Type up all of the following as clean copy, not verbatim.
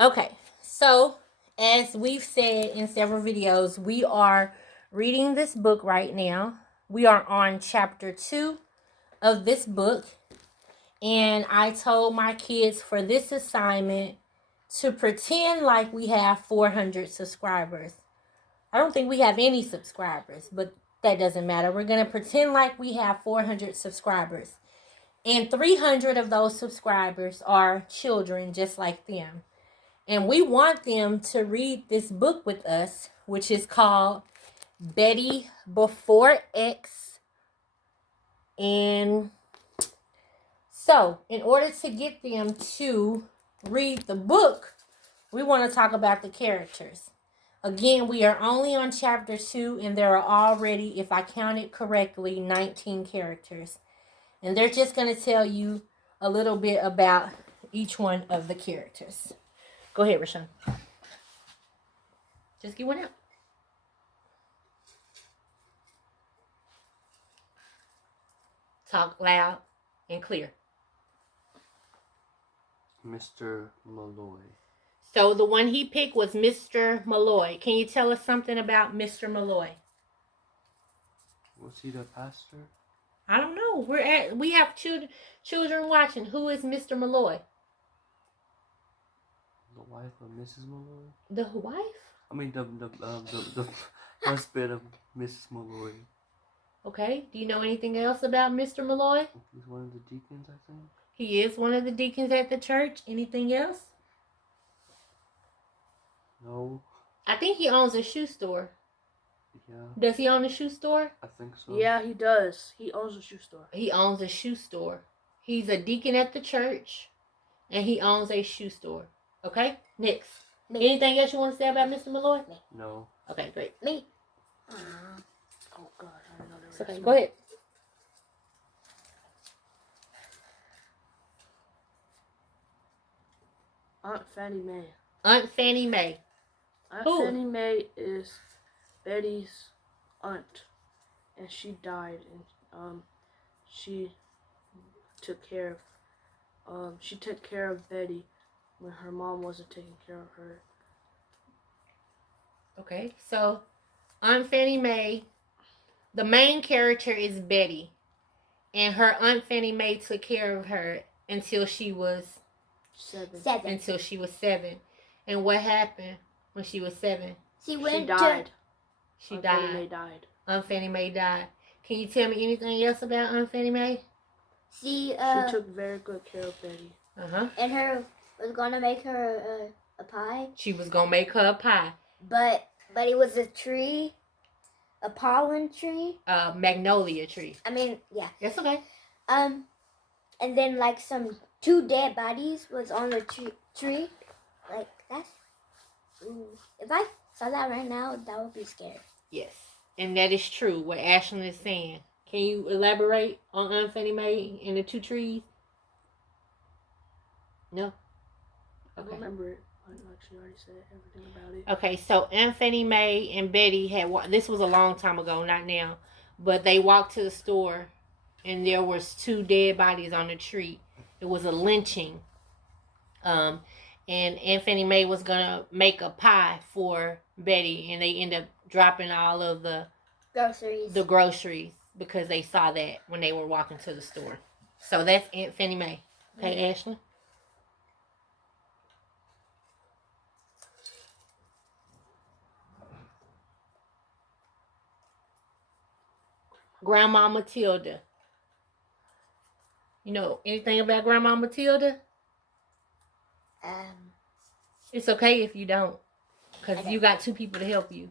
Okay, so as we've said in several videos, we are reading this book right now. We are on chapter 2 of this book, and I told my kids for this assignment to pretend like we have 400 subscribers. I don't think we have any subscribers, but that doesn't matter. We're going to pretend like we have 400 subscribers. And 300 of those subscribers are children just like them. And we want them to read this book with us, which is called Betty Before X. And so, in order to get them to read the book, we want to talk about the characters. Again, we are only on chapter 2, and there are already, if I counted correctly, 19 characters. And they're just going to tell you a little bit about each one of the characters. Go ahead, Rashawn. Just get one out. Talk loud and clear. Mr. Malloy. So the one he picked was Mr. Malloy. Can you tell us something about Mr. Malloy? Was he the pastor? I don't know. We have children watching. Who is Mr. Malloy? The wife of Mrs. Malloy? The wife? I mean the husband of Mrs. Malloy. Okay. Do you know anything else about Mr. Malloy? He's one of the deacons, I think. He is one of the deacons at the church. Anything else? No. I think he owns a shoe store. Yeah. Does he own a shoe store? I think so. Yeah, he does. He owns a shoe store. He owns a shoe store. He's a deacon at the church, and he owns a shoe store. Okay? Next. Anything else you want to say about Mr. Malloy? No. Okay, great. Me. Oh God, I don't know that. Okay, go ahead. Aunt Fannie Mae. Aunt Fannie Mae. Aunt Who? Fannie Mae is Betty's aunt, and she died, and she took care of Betty when her mom wasn't taking care of her. Okay, so Aunt Fannie Mae, the main character is Betty, and her Aunt Fannie Mae took care of her until she was 7. Until she was 7. And what happened when she was 7? She died. She Aunt died. Fannie Mae died. Aunt Fannie Mae died. Can you tell me anything else about Aunt Fannie Mae? She took very good care of Betty. And her was gonna make her a pie. She was gonna make her a pie. But it was a tree, a pollen tree. Magnolia tree. I mean, yeah. That's okay. And then like some 2 dead bodies was on the tree. Like that's. Ooh. If I saw that right now, that would be scary. Yes, and that is true. What Ashlyn is saying. Can you elaborate on Aunt Fannie Mae and the 2 trees? No. I don't remember it. I actually already said everything about it. Okay, so Aunt Fannie Mae and Betty had this was a long time ago, not now, but they walked to the store, and there was 2 dead bodies on the tree. It was a lynching. And Aunt Fannie Mae was gonna make a pie for Betty, and they ended up dropping all of the groceries because they saw that when they were walking to the store. So that's Aunt Fannie Mae. Okay, Ashley. Grandma Matilda. You know anything about Grandma Matilda? It's okay if you don't, because you got 2 people to help you.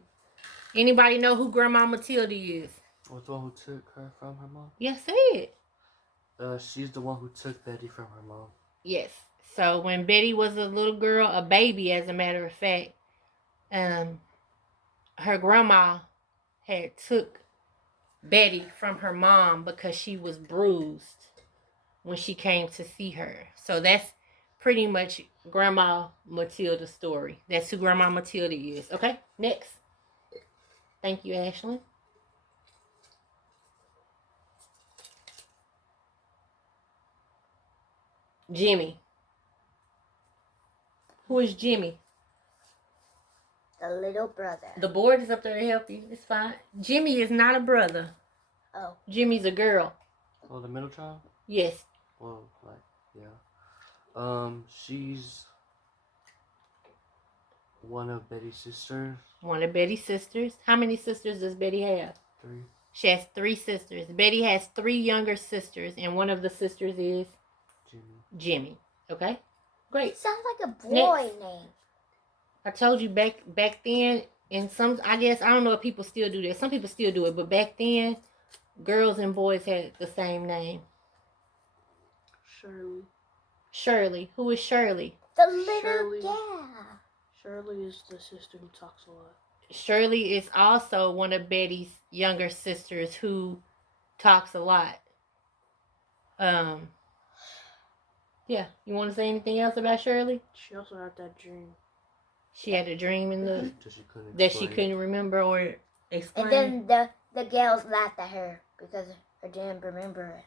Anybody know who Grandma Matilda is? Was the one who took her from her mom? Yes, say it. She's the one who took Betty from her mom. Yes. So when Betty was a little girl, a baby, as a matter of fact, her grandma had took Betty from her mom because she was bruised when she came to see her. So that's pretty much Grandma Matilda's story. That's who Grandma Matilda is. Okay, next. Thank you, Ashley. Jimmy. Who is Jimmy? The little brother. The board is up there to help you. It's fine. Jimmy is not a brother. Oh. Jimmy's a girl. Oh, the middle child? Yes. Well, like, yeah. She's one of Betty's sisters. One of Betty's sisters. How many sisters does Betty have? 3. She has 3 sisters. Betty has 3 younger sisters, and one of the sisters is Jimmy. Okay? Great. Sounds like a boy Next. name. I told you back then, and some, I guess, I don't know if people still do that. Some people still do it, but back then, girls and boys had the same name. Shirley. Shirley. Who is Shirley? The little Shirley. yeah. Shirley is the sister who talks a lot. Shirley is also one of Betty's younger sisters who talks a lot. Yeah. You want to say anything else about Shirley? She also had that dream. She had a dream in the That she couldn't remember or explain. And then the girls laughed at her because her didn't remember it.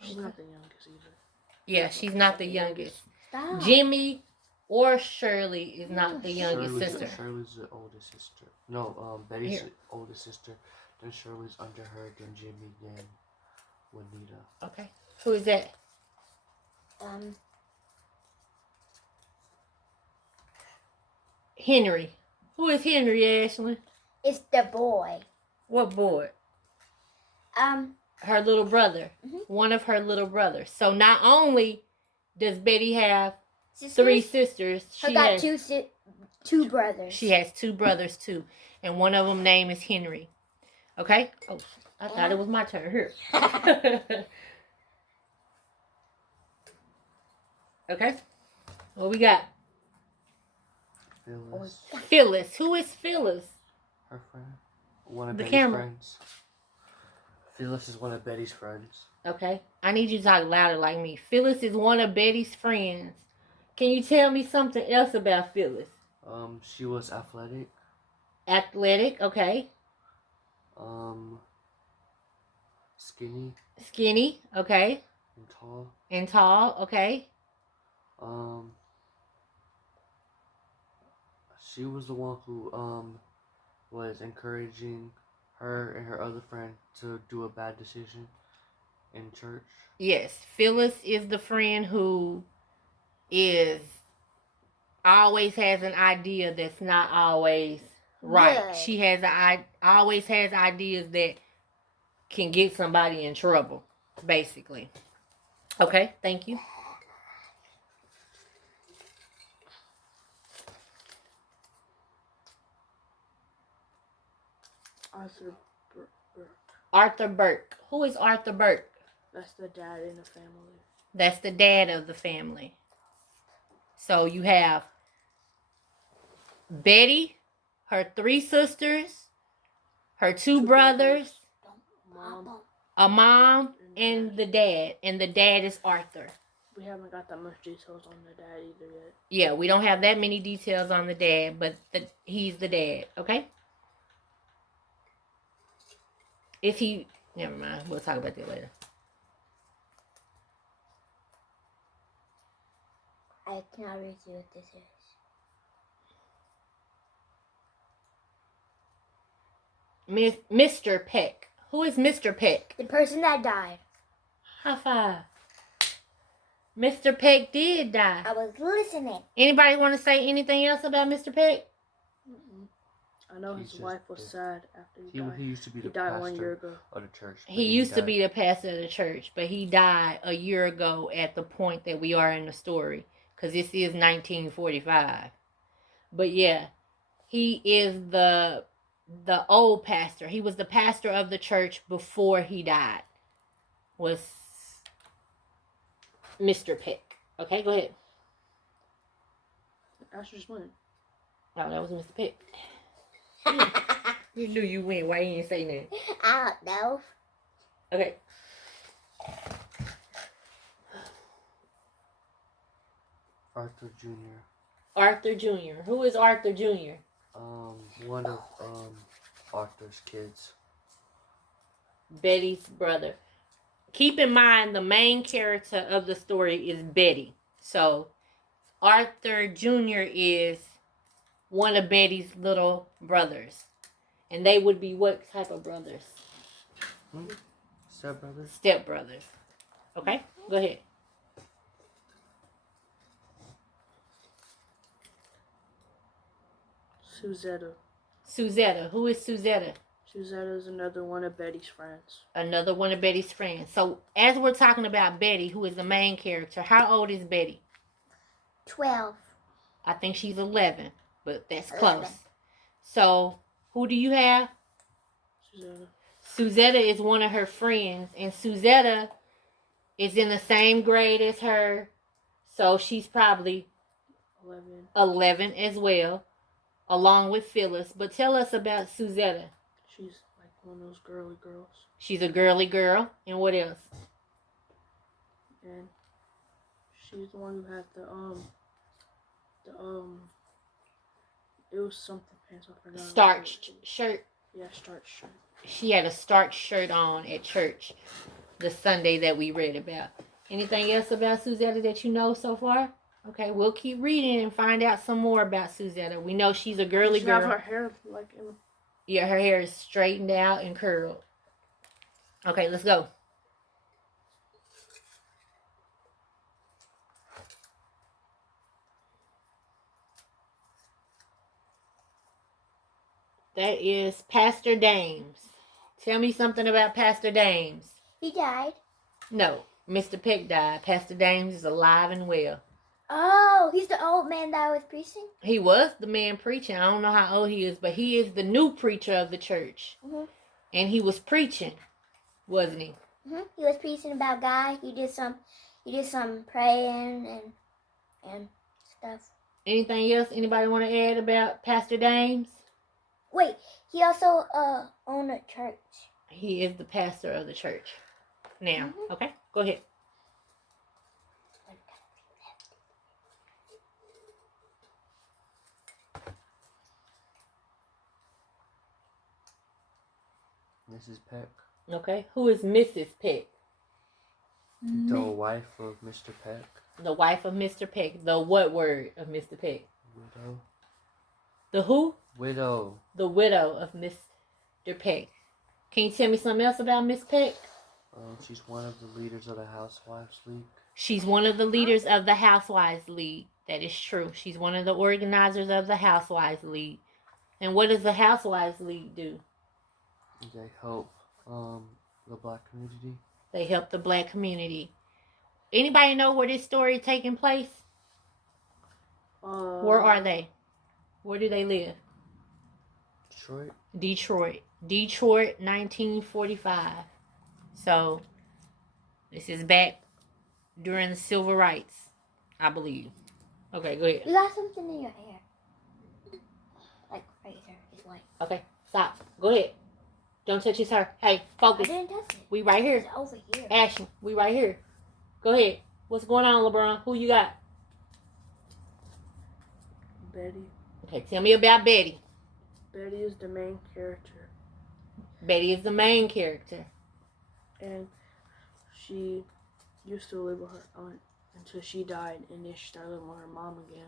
She's not the youngest either. Yeah, she's not the youngest. Stop. Jimmy or Shirley is not the youngest sister. Shirley's the oldest sister. No, Betty's Here. the oldest sister. Then Shirley's under her. Then Jimmy. Then Juanita. Okay. Who is that? Henry. Who is Henry, Ashley? It's the boy. What boy? Her little brother. Mhm. One of her little brothers. So not only does Betty have Sisters? 3 sisters, Her she got has, two brothers. she has 2 brothers too. And one of them name is Henry. Okay? Oh, I thought it was my turn. Here. Okay. What we got? Phyllis. Phyllis. Who is Phyllis? Her friend. One of The Betty's camera. friends. Phyllis is one of Betty's friends. Okay. I need you to talk louder like me. Phyllis is one of Betty's friends. Can you tell me something else about Phyllis? She was athletic. Athletic, okay. Skinny Skinny, okay. and tall. And tall, okay. She was the one who was encouraging her and her other friend to do a bad decision in church. Yes, Phyllis is the friend who is always has an idea that's not always right. Good. She has always has ideas that can get somebody in trouble, basically. Okay, thank you. Arthur Burke. Arthur Burke. Who is Arthur Burke? That's the dad in the family. That's the dad of the family. So you have Betty, her 3 sisters, her 2 brothers, Mom. a mom, and the dad. And the dad is Arthur. We haven't got that much details on the dad either yet. Yeah, we don't have that many details on the dad, but he's the dad, okay? If he... Never mind. We'll talk about that later. I cannot read you what this is. Mr. Peck. Who is Mr. Peck? The person that died. High five. Mr. Peck did die. I was listening. Anybody want to say anything else about Mr. Peck? I know He's his just wife was dead. sad after he died. He used to be He the died 1 year pastor ago. of the church. but He used to died. be the pastor of the church, but he died a year ago at the point that we are in the story. Because this is 1945. But yeah, he is the old pastor. He was the pastor of the church before he died. Was Mr. Peck. Okay, go ahead. Asher just went. Oh, that was Mr. Peck. You knew you went. Why you didn't say that? I don't know. Okay. Arthur Jr. Arthur Jr. Who is Arthur Jr.? One of Arthur's kids. Betty's brother. Keep in mind the main character of the story is Betty. So Arthur Jr. is one of Betty's little brothers. And they would be what type of brothers? Stepbrothers. Stepbrothers. Okay, go ahead. Suzetta. Suzetta. Who is Suzetta? Suzetta is another one of Betty's friends. Another one of Betty's friends. So, as we're talking about Betty, who is the main character, how old is Betty? 12. I think she's 11, but that's close. 11. So, who do you have? Suzetta. Suzetta is one of her friends, and Suzetta is in the same grade as her, so she's probably 11 as well, along with Phyllis. But tell us about Suzetta. She's like one of those girly girls. She's a girly girl, and what else? And she's the one who had the it was something pants, I forgot. Starched shirt. Yeah, starched shirt. She had a starched shirt on at church the Sunday that we read about. Anything else about Suzetta that you know so far? Okay, we'll keep reading and find out some more about Suzetta. We know she's a girly She girl. have her hair like in. Yeah, her hair is straightened out and curled. Okay, let's go. That is Pastor Dames. Tell me something about Pastor Dames. He died. No, Mr. Peck died. Pastor Dames is alive and well. Oh, he's the old man that I was preaching? He was the man preaching. I don't know how old he is, but he is the new preacher of the church. Mm-hmm. And he was preaching, wasn't he? Mm-hmm. He was preaching about God. He did some praying and stuff. Anything else anybody want to add about Pastor Dames? Wait, he also owned a church. He is the pastor of the church. Now, Mhm. okay, go ahead. Mrs. Peck. Okay, who is Mrs. Peck? The wife of Mr. Peck. The wife of Mr. Peck. The what word of Mr. Peck? Widow. The who? Widow. The widow of Mr. Peck. Can you tell me something else about Miss Peck? She's one of the leaders of the Housewives League. She's one of the leaders of the Housewives League. That is true. She's one of the organizers of the Housewives League. And what does the Housewives League do? They help the black community. They help the black community. Anybody know where this story is taking place? Where are they? Where do they live? Detroit. Detroit, 1945. So, this is back during the civil rights, I believe. Okay, go ahead. You got something in your hair. Like right here. It's white. Okay, stop. Go ahead. Don't touch his hair. Hey, I focus. didn't touch it. We right here. It's over here. Ashton, we right here. Go ahead. What's going on, LeBron? Who you got? Betty. Okay, tell me about Betty. Betty is the main character. Betty is the main character. And she used to live with her aunt until she died, and then she started living with her mom again.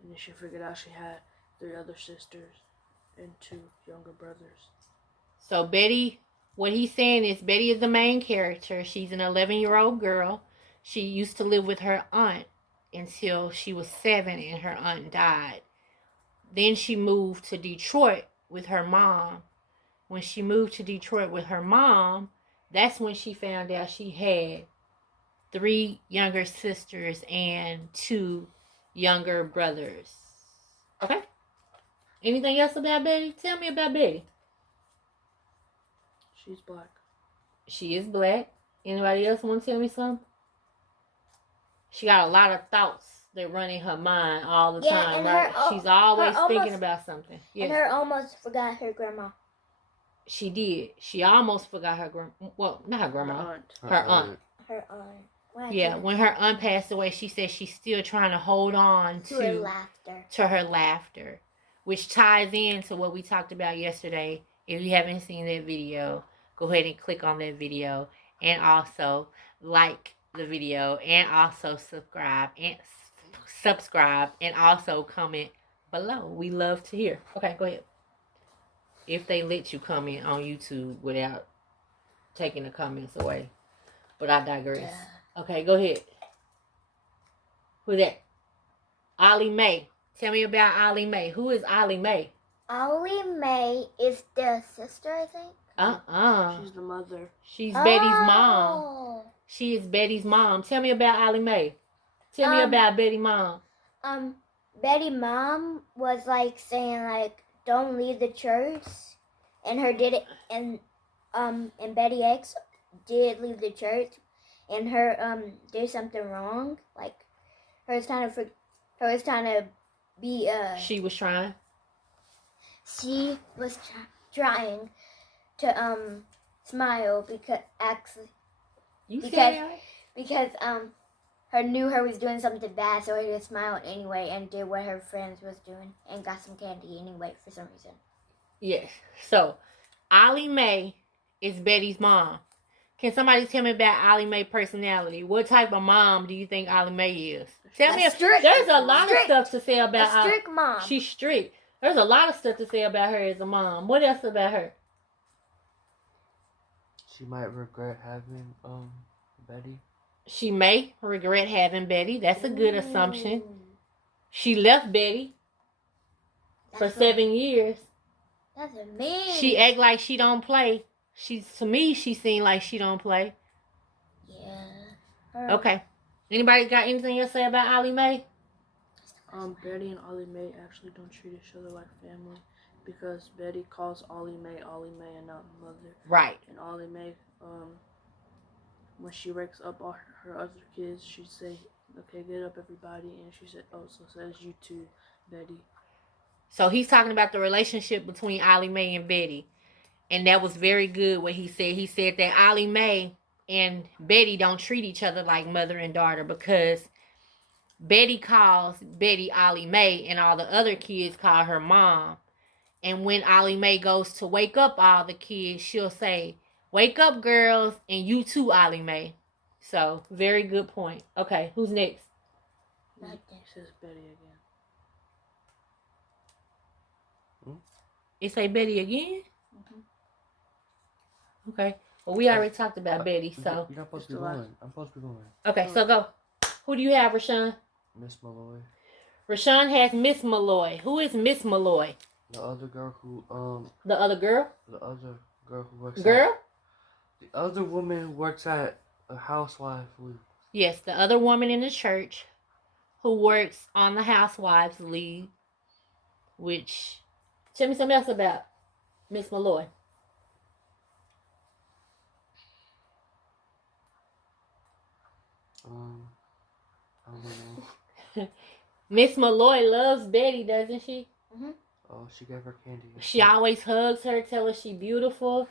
And then she figured out she had 3 other sisters and 2 younger brothers. So Betty, what he's saying is Betty is the main character. She's an 11-year-old girl. She used to live with her aunt until she was 7 and her aunt died. Then she moved to Detroit with her mom. When she moved to Detroit with her mom, that's when she found out she had 3 younger sisters and 2 younger brothers. Okay? Anything else about Betty? Tell me about Betty. She's black. She is black. Anybody else want to tell me something? She got a lot of thoughts that run in her mind all the Yeah, time, and right? her- She's always her thinking almost- about something. And Yes, her almost forgot her grandma. she did. She almost forgot her grandma. Well, not her grandma. Aunt. Her aunt. Her aunt. Why Yeah, did- when her aunt passed away, she said she's still trying to hold on to her laughter. to her laughter, which ties into what we talked about yesterday. If you haven't seen that video, go ahead and click on that video and also like the video and also subscribe and subscribe, and also comment below. We love to hear. Okay, go ahead. If they let you comment on YouTube without taking the comments away. But I digress. Okay, go ahead. Who's that? Ollie Mae. Tell me about Ollie Mae. Who is Ollie Mae? Ollie Mae is the sister, I think. She's the mother. She's Betty's mom. Oh. She is Betty's mom. Tell me about Ollie Mae. Tell me about Betty's mom. Betty mom was like saying like don't leave the church, and her did it, and Betty X did leave the church, and her did something wrong, like her was trying to be She was trying. She was trying to smile because her knew her was doing something bad, so she just smiled anyway and did what her friends was doing and got some candy anyway for some reason. Yes. So, Ollie Mae is Betty's mom. Can somebody tell me about Ollie Mae's personality? What type of mom do you think Ollie Mae is? Tell me. There's a lot of stuff to say about a strict mom. She's strict. There's a lot of stuff to say about her as a mom. What else about her? She might regret having Betty. She may regret having Betty. That's a good assumption. She left Betty for 7 years. That's amazing. She act like she don't play. To me, she seemed like she don't play. Yeah. Okay. Anybody got anything else to say about Ollie Mae? Betty and Ollie Mae actually don't treat each other like family because Betty calls Ollie Mae and not mother. Right. And Ollie Mae, when she wakes up all her other kids, she'd say, "Okay, get up, everybody," and she said, "Oh, so says you too, Betty." So he's talking about the relationship between Ollie Mae and Betty. And that was very good what he said. He said that Ollie Mae and Betty don't treat each other like mother and daughter because Betty calls Betty Ollie Mae and all the other kids call her mom. And when Ollie Mae goes to wake up all the kids, she'll say, "Wake up, girls," and you too, Ollie Mae. So, very good point. Okay, who's next? He says Betty again. It say Betty again? Mm-hmm. Okay. Well, we already talked about Betty, so. You're not supposed to be going. I'm supposed to be going. Okay, so go. Who do you have, Rashawn? Miss Malloy. Rashawn has Miss Malloy. Who is Miss Malloy? The other girl who The other girl? The other girl who works. Girl? The other woman who works at a housewife. Yes, the other woman in the church who works on the Housewives League, which. Tell me something else about Miss Malloy. I don't know. Miss Malloy loves Betty, doesn't she? Mm-hmm. Oh, she gave her candy. She always hugs her, tell her she beautiful.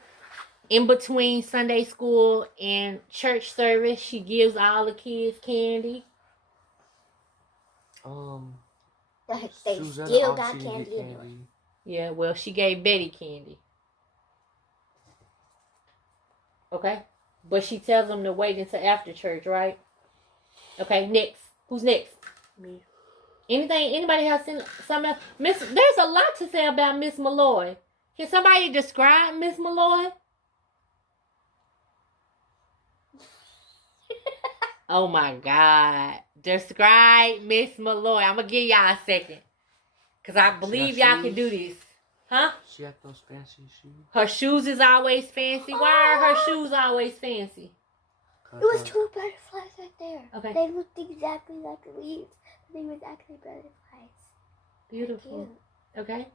In between Sunday school and church service, she gives all the kids candy. They Susanna still got Oxy candy get anyway. Yeah, well, she gave Betty candy. Okay? But she tells them to wait until after church, right? Okay, next. Who's next? Me. Anybody have something else? There's a lot to say about Miss Malloy. Can somebody describe Miss Malloy? Oh my God. Describe Miss Malloy. I'm going to give y'all a second. Because I believe y'all can do this. Huh? She had those fancy shoes. Her shoes is always fancy. Why are her shoes always fancy? It was two butterflies right there. Okay. They looked exactly like leaves. They was actually butterflies. Beautiful. Okay.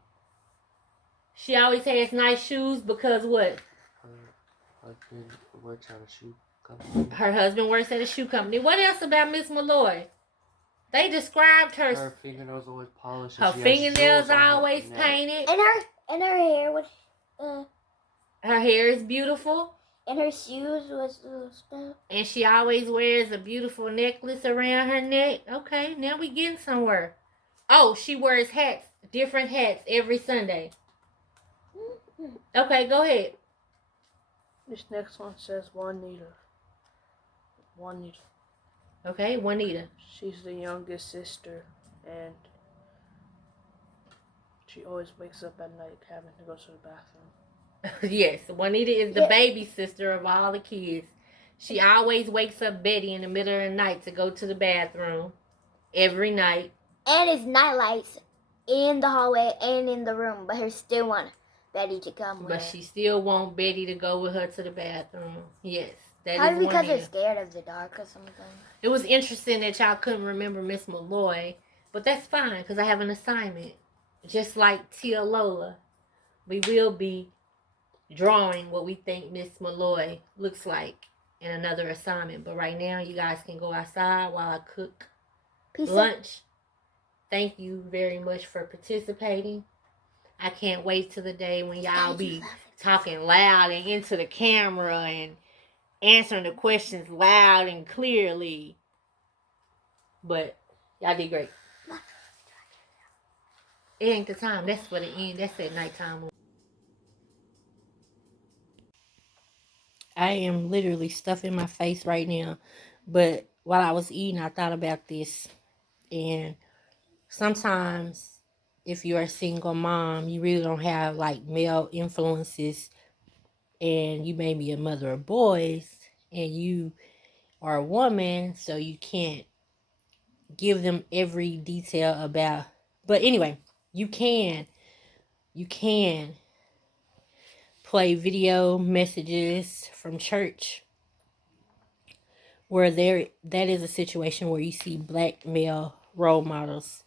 She always has nice shoes because what? Her husband works at a shoe company. Her husband works at a shoe company. What else about Miss Malloy? They described her. Her fingernails always polished. Her fingernails always painted. And her hair was Her hair is beautiful. and her shoes was stuff. And she always wears a beautiful necklace around her neck. Okay, now we getting somewhere. Oh, she wears hats, different hats every Sunday. Okay, go ahead. This next one says Juanita. Juanita. Okay, Juanita. She's the youngest sister, and she always wakes up at night having to go to the bathroom. Yes, Juanita is the Yeah. baby sister of all the kids. She always wakes up Betty in the middle of the night to go to the bathroom every night. And it's night lights in the hallway and in the room, but her still want Betty to come with But her. she still want Betty to go with her to the bathroom. Yes, that Probably is because they're Juanita. scared of the dark or something. It was interesting that y'all couldn't remember Miss Malloy, but that's fine because I have an assignment. Just like Tia Lola, we will be drawing what we think Miss Malloy looks like in another assignment. But right now, you guys can go outside while I cook Peace out. lunch. Thank you very much for participating. I can't wait till the day when y'all be talking loud and into the camera and answering the questions loud and clearly. But y'all did great. It ain't the time. That's for the end. That's at nighttime. I am literally stuffing my face right now. But while I was eating, I thought about this. And sometimes, if you're a single mom, you really don't have like male influences. And you may be a mother of boys. And you are a woman. So you can't give them every detail about. But anyway, you can play video messages from church where that is a situation where you see black male role models.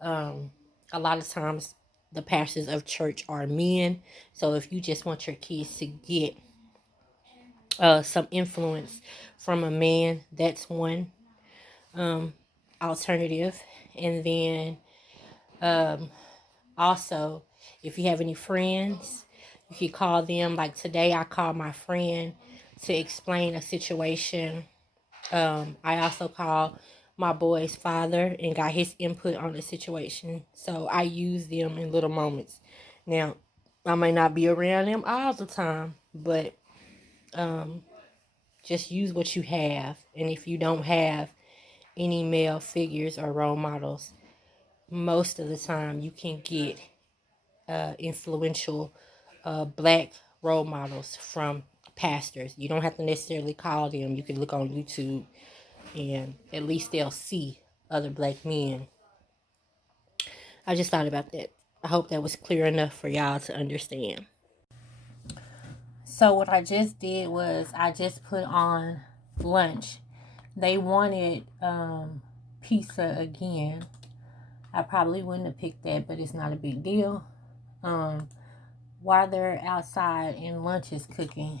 A lot of times the pastors of church are men, so if you just want your kids to get some influence from a man, that's one alternative. And then also, if you have any friends, you can call them. Like today, I called my friend to explain a situation. I also called my boy's father and got his input on the situation. So I use them in little moments. Now, I may not be around them all the time, but just use what you have. And if you don't have any male figures or role models, most of the time you can get influential black role models from pastors. You don't have to necessarily call them. You can look on YouTube and at least they'll see other black men. I just thought about that. I hope that was clear enough for y'all to understand. So what I just did was I just put on lunch. They wanted pizza again. I probably wouldn't have picked that, but it's not a big deal. While they're outside and lunch is cooking,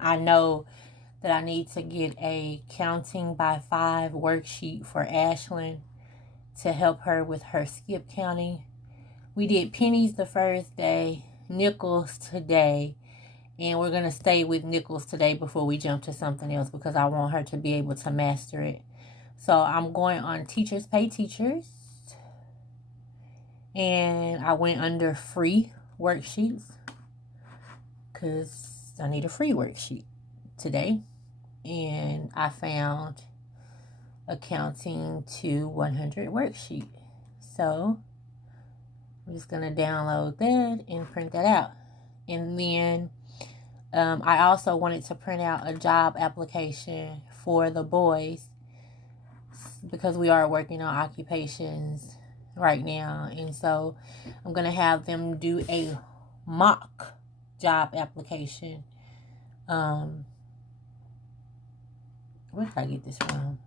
I know that I need to get a counting by 5 worksheet for Ashlyn to help her with her skip counting. We did pennies the first day, nickels today, and we're going to stay with nickels today before we jump to something else because I want her to be able to master it. So I'm going on Teachers Pay Teachers, and I went under free worksheets because I need a free worksheet today. And I found accounting to 100 worksheet. So I'm just going to download that and print that out. And then I also wanted to print out a job application for the boys because we are working on occupations right now. And so I'm going to have them do a mock job application. Where did I get this from?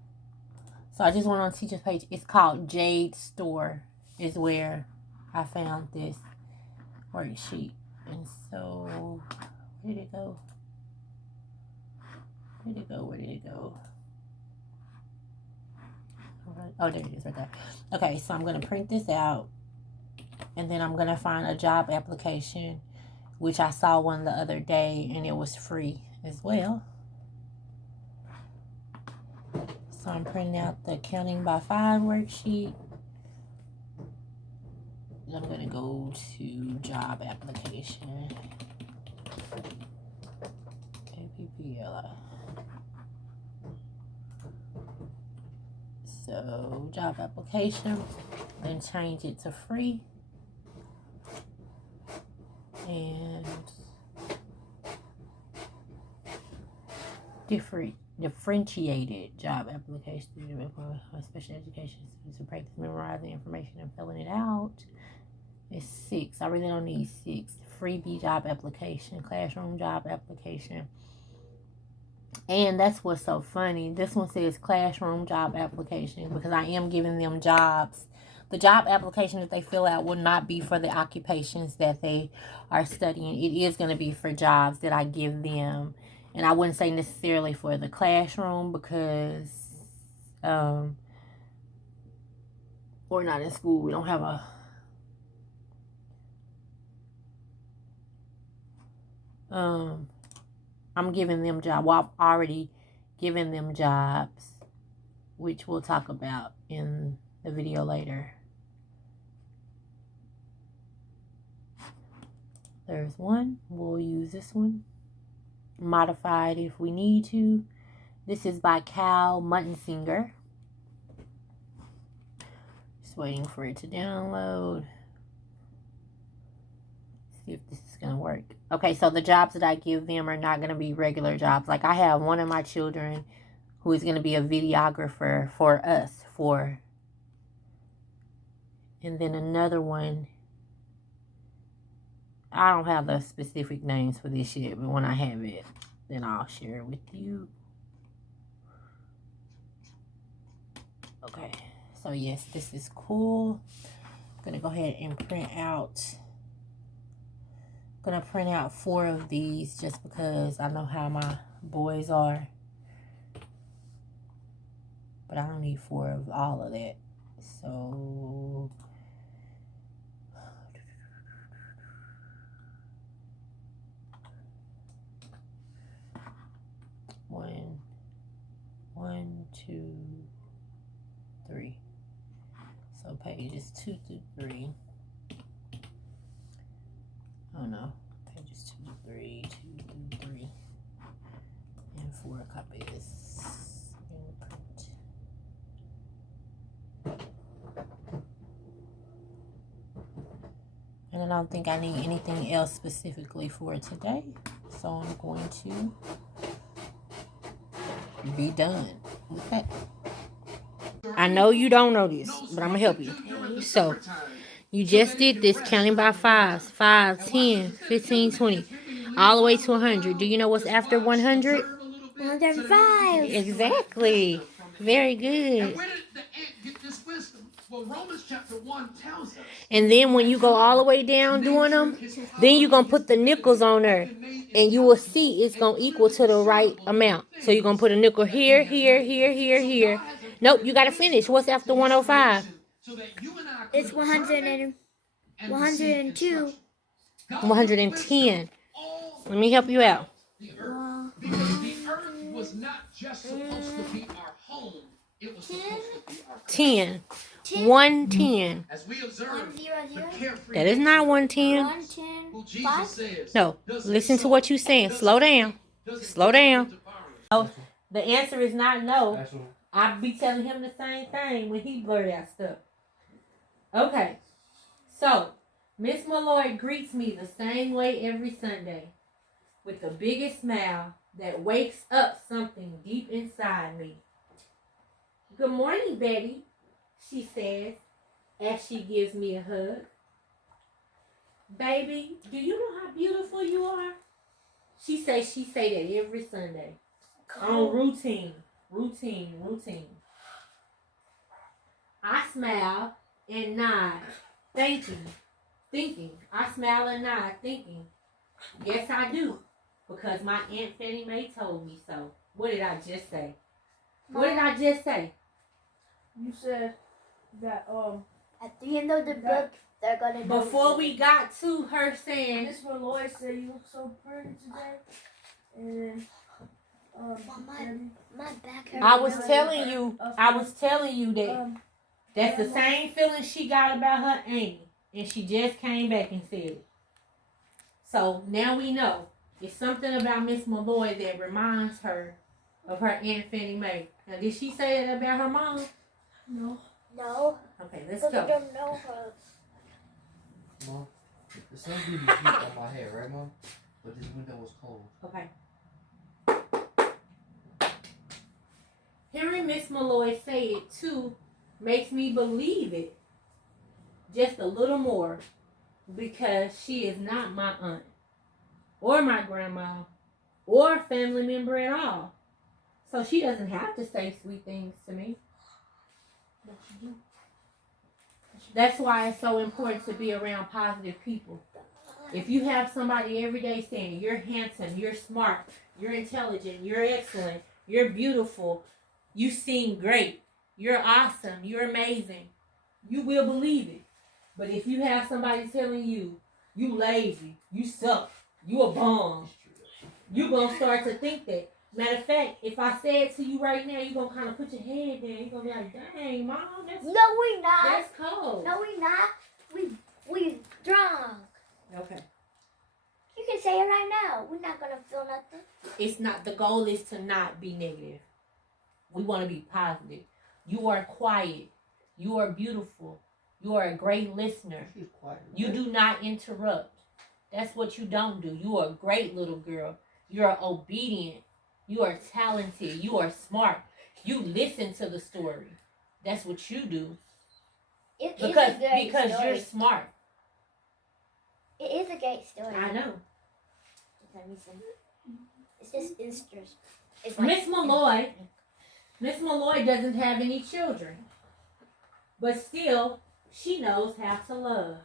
So I just went on Teacher's Page. It's called Jade Store is where I found this worksheet. And so, where did it go? Where did it go? Oh, there it is right there. Okay, so I'm going to print this out. And then I'm going to find a job application, which I saw one the other day, and it was free as well. So I'm printing out the counting by 5 worksheet. I'm going to go to job application. APPLI. So, job application, then change it to free. And differentiated job application, special education students who practice memorizing information and filling it out. It's 6. I really don't need 6. Freebie job application, classroom job application. And that's what's so funny. This one says classroom job application because I am giving them jobs. The job application that they fill out will not be for the occupations that they are studying. It is going to be for jobs that I give them. And I wouldn't say necessarily for the classroom because we're not in school. We don't have a I'm giving them jobs. Well, I've already given them jobs, which we'll talk about in the video later. There's one. We'll use this one. Modified if we need to. This is by Cal Muttonsinger. Just waiting for it to download. See if this is going to work. Okay, so the jobs that I give them are not going to be regular jobs. Like I have one of my children who is going to be a videographer for us. And then another one. I don't have the specific names for this yet, but when I have it, then I'll share it with you. Okay, so yes, this is cool. I'm going to go ahead and print out. I'm going to print out 4 of these just because I know how my boys are. But I don't need 4 of all of that. So... 1, 2, 3. So pages 2 through 3. Oh no, pages 2 to 3, 2 through 3, and 4 copies in the print. And I don't think I need anything else specifically for today, so I'm going to be done with that. I know you don't know this, but I'm gonna help you. So you just did this counting by 5s. 5, 10, 15, 20, all the way to 100. Do you know what's after 100? 105. Exactly. Very good. Well, Romans chapter 1 tells us. And then when you go all the way down doing them, then you're going to put the nickels on there. And you will see it's going to equal to the right amount. So you're going to put a nickel here, here, here, here, here. Nope, you got to finish. What's after 105? It's 100 and 102. 110. Let me help you out. The earth was not just supposed to be our home. It was supposed to be our 10. 110. As we observe the carefree That is not 110. 110. who Jesus says. No, listen to what you're saying. Slow down. Slow down. Oh, the answer is not no. I be telling him the same thing when he blurt out stuff. Okay. So, Miss Malloy greets me the same way every Sunday. With the biggest smile that wakes up something deep inside me. Good morning, Betty, she says, as she gives me a hug. Baby, do you know how beautiful you are? She say that every Sunday. On routine. I smile and nod, thinking. I smile and nod, thinking. Yes, I do, because my Aunt Fannie Mae told me so. What did I just say? What did I just say? You said that At the end of the book, they're gonna know. Before we got to her saying, Miss Malloy said you look so pretty today, and My back hurts. I was telling you that that's the same feeling she got about her auntie, and she just came back and said it. So now we know it's something about Miss Malloy that reminds her of her Aunt Fannie Mae. Now, did she say that about her mom? No. No, Okay, let's because I go. don't know her. Mom, the sun do be heat on my head, right, Mom? But this window was cold. Okay. Hearing Miss Malloy say it too makes me believe it just a little more because she is not my aunt or my grandma or family member at all. So she doesn't have to say sweet things to me. But you do. That's why it's so important to be around positive people. If you have somebody every day saying you're handsome, you're smart, you're intelligent, you're excellent, you're beautiful, you sing great, you're awesome, you're amazing, you will believe it. But if you have somebody telling you, you lazy, you suck, you a bum, you gonna start to think that. Matter of fact, if I say it to you right now, you gonna kind of put your head down. You gonna be like, dang, Mom, No, we not. that's cold. No, we not. We drunk. Okay. You can say it right now. We're not gonna feel nothing. It's not, the goal is to not be negative. We want to be positive. You are quiet. You are beautiful. You are a great listener. She's quiet. You do not interrupt. That's what you don't do. You are a great little girl. You are obedient. You are talented. You are smart. You listen to the story. That's what you do. It Because is a great story. you're smart. It is a great story. I know. Let me see. It's just interest. It's Miss Malloy doesn't have any children. But still, she knows how to love.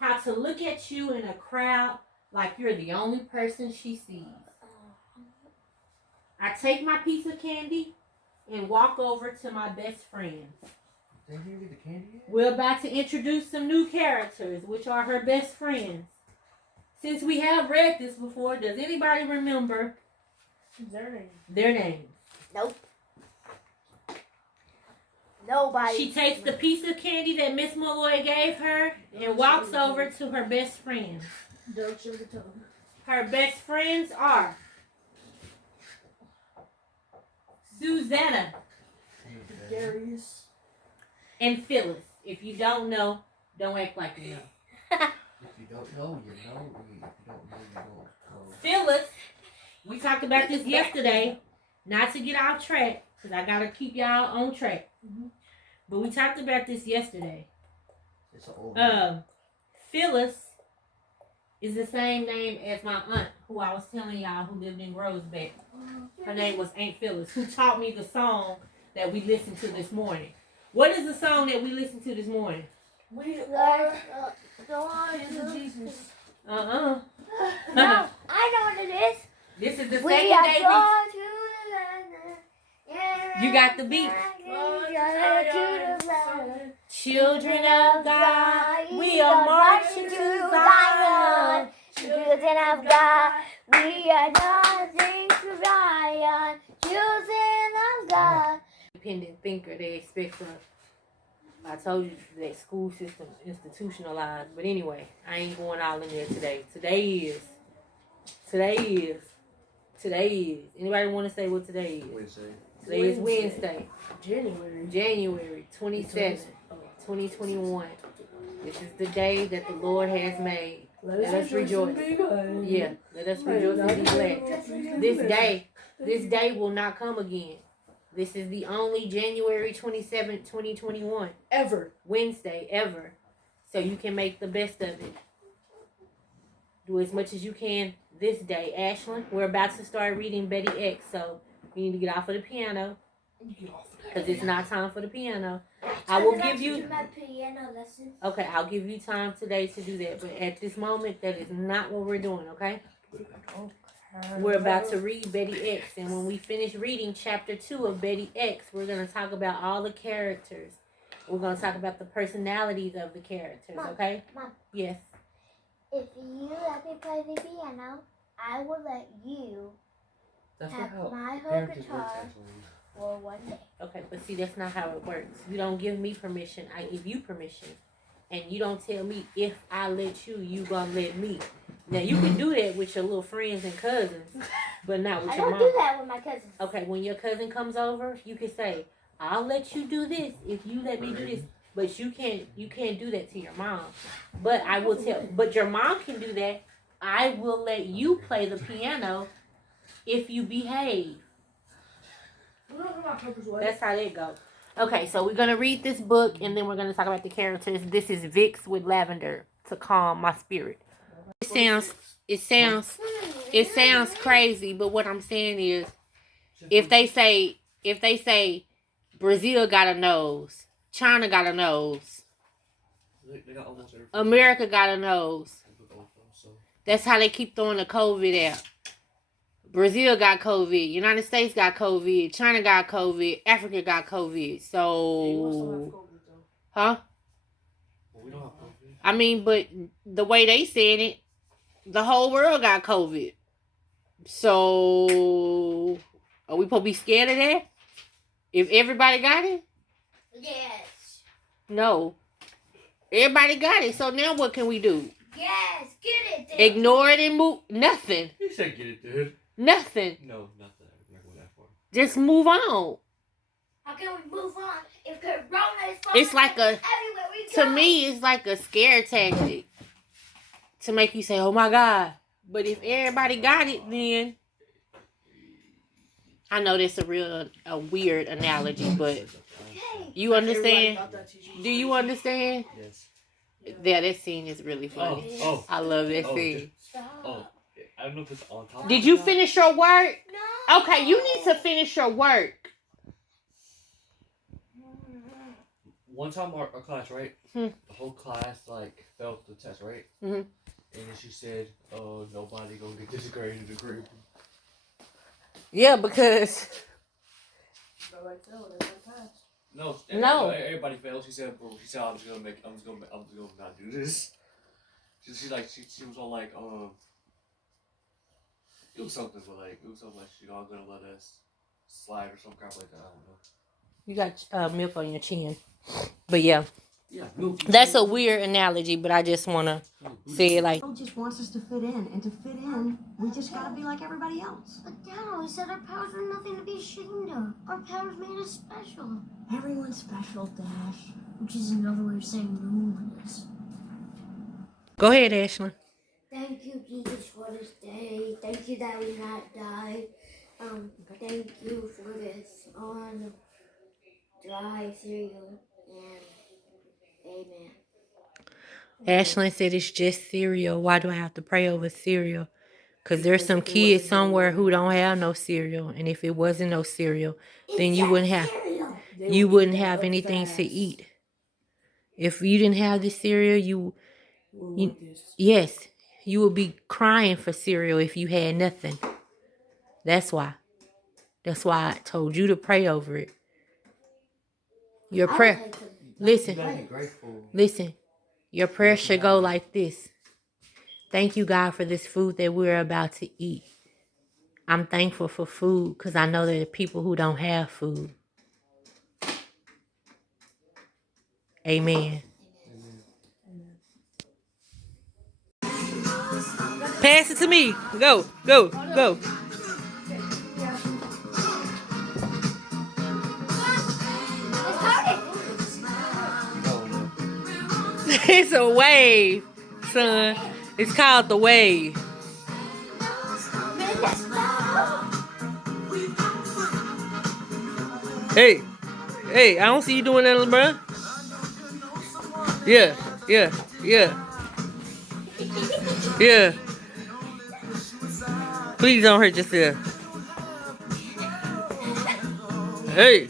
How to look at you in a crowd like you're the only person she sees. I take my piece of candy and walk over to my best friends. Didn't you get the candy yet? We're about to introduce some new characters, which are her best friends. Since we have read this before, does anybody remember their names? Nope. Nobody. She takes the piece of candy that Miss Malloy gave her and walks over to her best friends. Dark sugar tongue. Her best friends are Susanna Darius. and Phyllis. If you don't know, don't act like you know. If you don't know, you know. If you don't know, you don't know. Phyllis, we talked about this yesterday, not to get off track, because I got to keep y'all on track. But we talked about this yesterday. It's an old Phyllis is the same name as my aunt, who I was telling y'all who lived in Groesbeck. Her name was Aunt Phyllis, who taught me the song that we listened to this morning. What is the song that we listened to this morning? We are the hands of Jesus. Uh-uh. No, I know what it is. This is the We second are day going to the land. Yeah. You got the beat. Children of God, we are marching to Zion. Children of God, we are dancing to Zion. Children of God. Independent thinker they expect from. I told you that school system institutionalized, but anyway, I ain't going all in there today. Today is. Anybody want to say what today is? Wednesday. Today is Wednesday, January. 27th, 2021. This is the day that the Lord has made. Let us rejoice. Yeah, let us rejoice and be glad. This day will not come again. This is the only January 27th, 2021. Ever. Wednesday ever. So you can make the best of it. Do as much as you can this day. Ashlyn, we're about to start reading Betty X, so you need to get off of the piano. Because it's not time for the piano. I will give you... my piano lesson. Okay, I'll give you time today to do that. But at this moment, that is not what we're doing, okay? We're about to read Betty X. And when we finish reading chapter 2 of Betty X, we're going to talk about all the characters. We're going to talk about the personalities of the characters, okay? Mom. Yes. If you let me play the piano, I will let you That's not have how my whole parenting works, guitar actually. for one day. Okay, but see, that's not how it works. You don't give me permission. I give you permission. And you don't tell me if I let you, you gonna let me. Now, you can do that with your little friends and cousins, but not with I your don't mom. do that with my cousins. Okay, when your cousin comes over, you can say, I'll let you do this if you let me do this. But you can't do that to your mom. But I will tell. But your mom can do that. I will let you play the piano if you behave. That's how they go. Okay, so we're gonna read this book and then we're gonna talk about the characters. This is Vicks with lavender to calm my spirit. It sounds crazy, but what I'm saying is, if they say Brazil got a nose, China got a nose, They got almost everything. America got a nose. That's how they keep throwing the COVID out. Brazil got COVID. United States got COVID. China got COVID. Africa got COVID. So, huh? Well, we don't have COVID. I mean, but the way they said it, the whole world got COVID. So, are we supposed to be scared of that? If everybody got it? Yes. No. Everybody got it. So now what can we do? Yes. Get it. Then. Ignore it and move. Nothing. You said get it, dude. Nothing. No, nothing. I'm not going that far. Just move on. How can we move on if Corona is It's like a, everywhere we go? to me, it's like a scare tactic to make you say, "Oh my God!" But if everybody got it, then I know that's a weird analogy, but you understand? Do you understand? Yes. Yeah, that scene is really funny. Oh. I love that scene. Oh. I don't know if it's on top. Did you finish your work? No. Okay, you need to finish your work. One time our class, right? Hmm. The whole class like failed the test, right? Mhm. And then she said, "Oh, nobody gonna get this grade in the group." Yeah, because No. No. Everybody failed. She said, "I'm just gonna not do this." She was all like, it was something like she's all gonna let us slide or some crap like that. I don't know. you got milk on your chin. But yeah, Yeah. that's a weird analogy, but I just want to say it like, The world just wants us to fit in, and to fit in, we just gotta be like everybody else. But Dad, we said our powers were nothing to be ashamed of. Our powers made us special. Everyone's special, Dash. Which is another way of saying no one is. go ahead, Ashley. Thank you, Jesus, for this day. Thank you that we not died. Thank you for this on dry cereal. And amen. Ashlyn said it's just cereal. Why do I have to pray over cereal? Because there's some kids somewhere who don't have no cereal. And if it wasn't no cereal, then you wouldn't have anything to eat. If you didn't have this cereal, yes, you would be crying for cereal if you had nothing. That's why. That's why I told you to pray over it. Your prayer. Listen. Listen. Your prayer should go like this. Thank you, God, for this food that we're about to eat. I'm thankful for food because I know there are people who don't have food. Amen. Pass it to me. Go, go, go. It's a wave, son. It's called the wave. Hey, I don't see you doing that, LeBron. Yeah. Please don't hurt yourself. Hey.